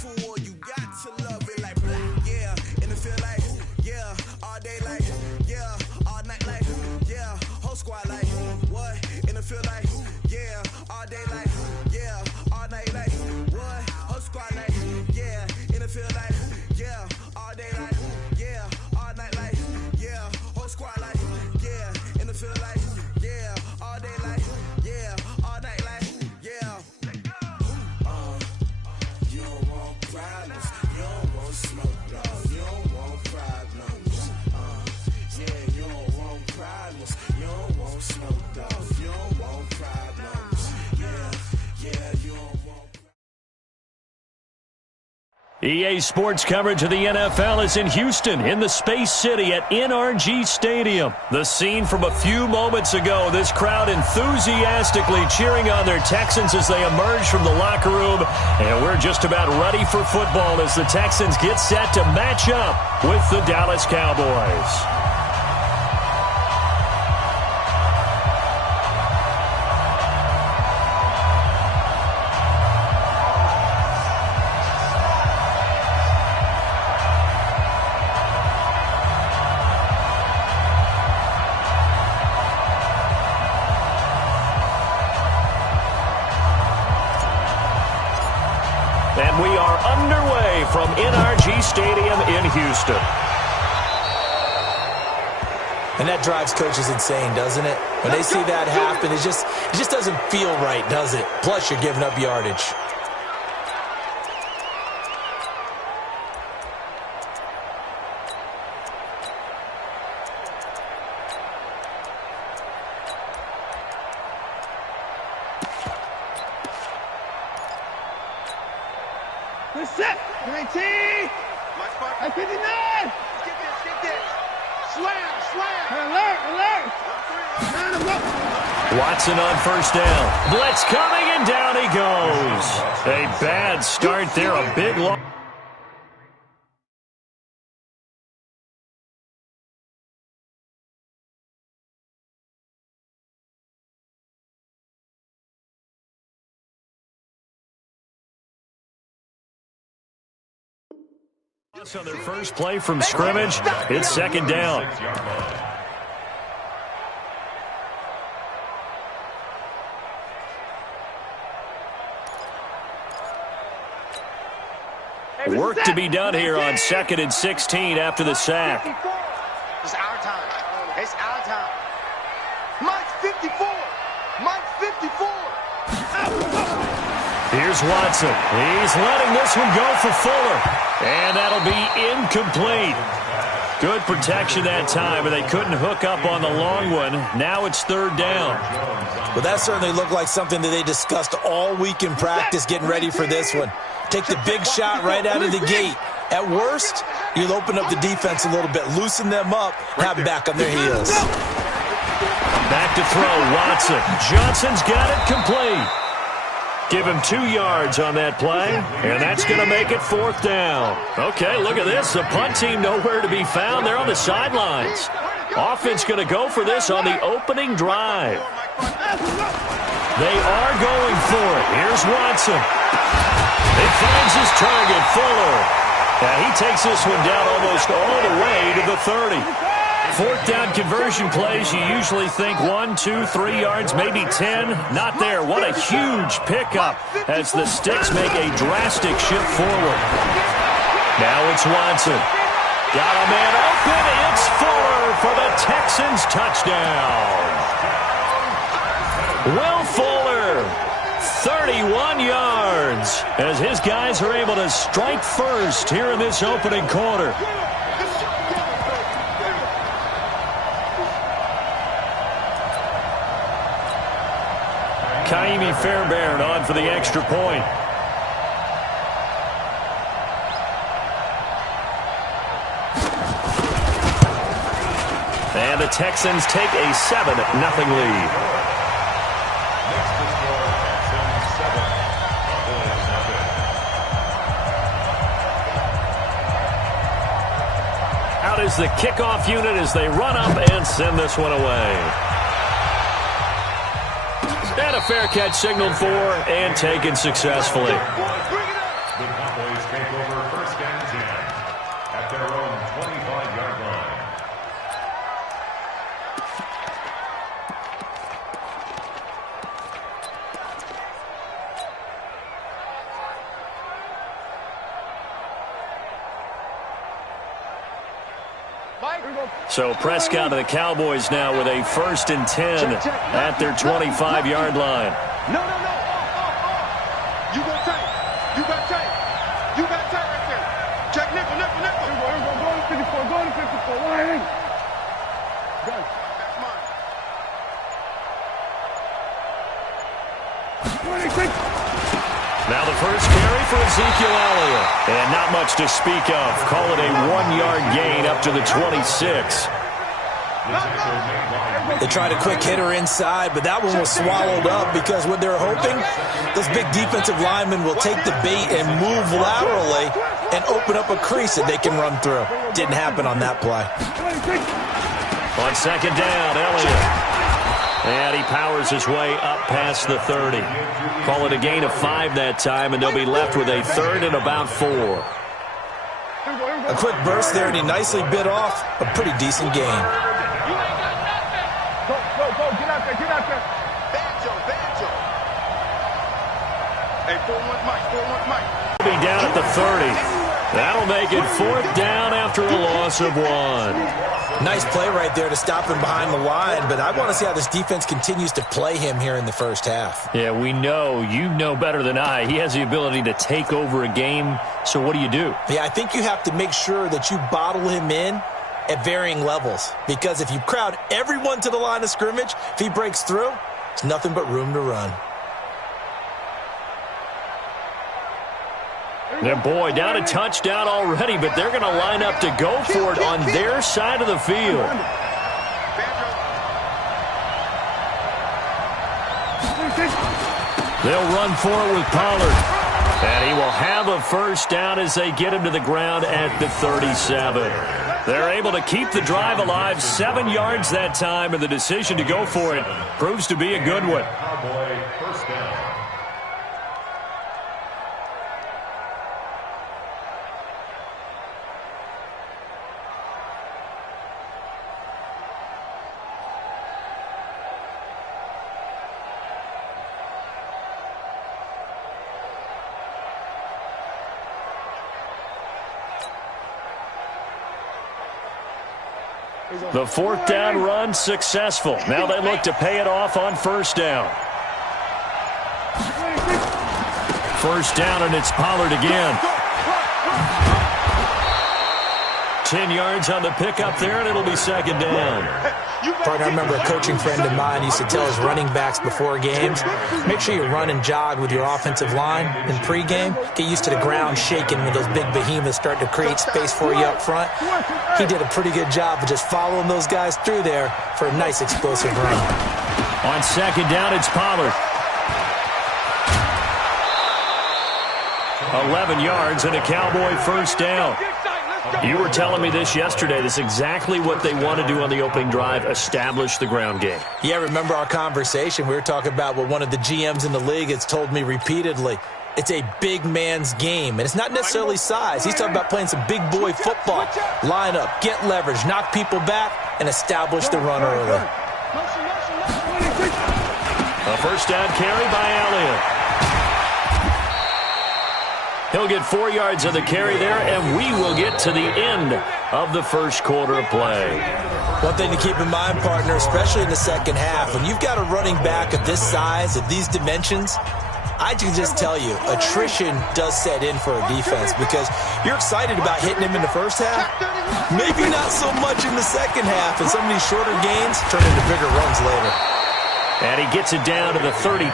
fool, you got to love it like black, yeah. And it feel like, yeah, all day like, yeah, all night like, yeah, whole squad like, what? And it feel like, yeah, all day like, yeah, all night like, what? Whole squad like, yeah, and it feel like, yeah, all day like, yeah, all night like, yeah, whole squad like, yeah, and it feel like, yeah, all day like, yeah, all night like, yeah. You don't want problems, you don't want smoke, no, you don't want problems. Yeah, you don't want problems, you don't want smoke, dog, you don't want problems. Yeah, you don't want. EA Sports coverage of the NFL is in Houston, in the Space City at NRG Stadium. The scene from a few moments ago, this crowd enthusiastically cheering on their Texans as they emerge from the locker room. And we're just about ready for football as the Texans get set to match up with the Dallas Cowboys. And we are underway from NRG Stadium in Houston. And that drives coaches insane, doesn't it? When they see that happen, it just doesn't feel right, does it? Plus, you're giving up yardage. Good set. 19. At 59. Get this. Slam. Alert. Watson on first down. Blitz coming, and down he goes. A bad start there, a big loss. On their first play from scrimmage, it's second down. Work to be done here on 2nd and 16 after the sack. It's our time. Mike's 54. Here's Watson. He's letting this one go for Fuller. And that'll be incomplete. Good protection that time, but they couldn't hook up on the long one. Now it's third down. Well, that certainly looked like something that they discussed all week in practice getting ready for this one. Take the big shot right out of the gate. At worst, you'll open up the defense a little bit, loosen them up, have them back on their heels. Back to throw, Watson. Johnson's got it complete. Give him 2 yards on that play, and that's going to make it fourth down. Okay, look at this. The punt team nowhere to be found. They're on the sidelines. Offense going to go for this on the opening drive. They are going for it. Here's Watson. He finds his target, Fuller. And he takes this one down almost all the way to the 30. Fourth down conversion plays, you usually think 1, 2, 3 yards, maybe 10. Not there. What a huge pickup as the Sticks make a drastic shift forward. Now it's Watson. Got a man open. It's Fuller for the Texans touchdown. Will Fuller, 31 yards, as his guys are able to strike first here in this opening quarter. Kaimi Fairbairn on for the extra point. And the Texans take a 7-0 lead. Out is the kickoff unit as they run up and send this one away. And a fair catch signaled for and taken successfully. So Prescott and the Cowboys now with a 1st and 10 at their 25-yard line. No. You go tight. You got tight. You got tight right there. Check nickel. Go to 54. Go to 54. Line. Done. That's mine. 26. Now the first carry for Ezekiel Elliott. And not much to speak of. Call it a 1-yard gain up to the 26. They tried a quick hitter inside, but that one was swallowed up because what they're hoping, this big defensive lineman will take the bait and move laterally and open up a crease that they can run through. Didn't happen on that play. On 2nd down, Elliott. And he powers his way up past the 30. Call it a gain of 5 that time, and they'll be left with a 3rd and about 4. A quick burst there, and he nicely bit off a pretty decent gain. Go, get out there. Banjo. Hey, 4-1 Mike. Be down at the 30. That'll make it 4th down after a loss of 1. Nice play right there to stop him behind the line, but I want to see how this defense continues to play him here in the first half. Yeah, we know. You know better than I. He has the ability to take over a game, so what do you do? Yeah, I think you have to make sure that you bottle him in at varying levels, because if you crowd everyone to the line of scrimmage, if he breaks through, it's nothing but room to run. And boy, down a touchdown already, but they're going to line up to go for it on their side of the field. They'll run for it with Pollard. And he will have a 1st down as they get him to the ground at the 37. They're able to keep the drive alive, 7 yards that time, and the decision to go for it proves to be a good one. The 4th down run successful. Now they look to pay it off on 1st down. 1st down, and it's Pollard again. 10 yards on the pickup there, and it'll be 2nd down. Partner, I remember a coaching friend of mine used to tell his running backs before games, make sure you run and jog with your offensive line in pregame. Get used to the ground shaking when those big behemoths start to create space for you up front. He did a pretty good job of just following those guys through there for a nice explosive run. On 2nd down, it's Pollard. 11 yards and a Cowboy 1st down. You were telling me this yesterday. This is exactly what they want to do on the opening drive, establish the ground game. Yeah, remember our conversation? We were talking about what one of the GMs in the league has told me repeatedly. It's a big man's game, and it's not necessarily size. He's talking about playing some big boy football. Line up, get leverage, knock people back, and establish the run early. A 1st down carry by Elliott. He'll get 4 yards of the carry there, and we will get to the end of the 1st quarter of play. One thing to keep in mind, partner, especially in the second half, when you've got a running back of this size, of these dimensions, I can just tell you, attrition does set in for a defense because you're excited about hitting him in the first half, maybe not so much in the second half, and some of these shorter gains turn into bigger runs later. And he gets it down to the 32.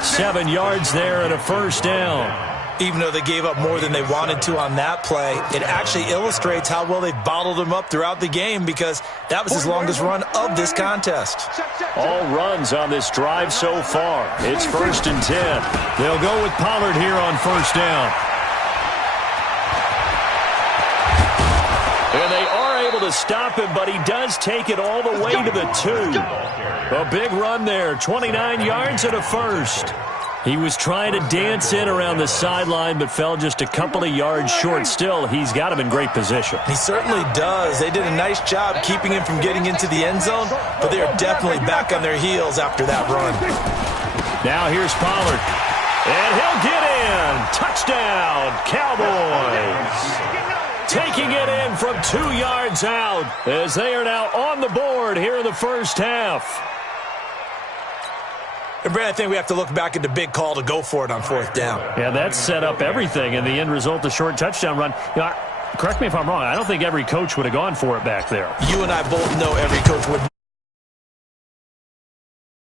7 yards there and a 1st down. Even though they gave up more than they wanted to on that play, it actually illustrates how well they bottled him up throughout the game because that was his longest run of this contest. All runs on this drive so far. It's 1st and 10. They'll go with Pollard here on 1st down. And they are able to stop him, but he does take it all the way to the 2. A big run there, 29 yards and a 1st. He was trying to dance in around the sideline, but fell just a couple of yards short. Still, he's got him in great position. He certainly does. They did a nice job keeping him from getting into the end zone, but they are definitely back on their heels after that run. Now here's Pollard, and he'll get in. Touchdown, Cowboys. taking it in from 2 yards out as they are now on the board here in the first half. And Brad, I think we have to look back at the big call to go for it on 4th down. Yeah, that set up everything, and the end result, the short touchdown run. You know, correct me if I'm wrong, I don't think every coach would have gone for it back there. You and I both know every coach would.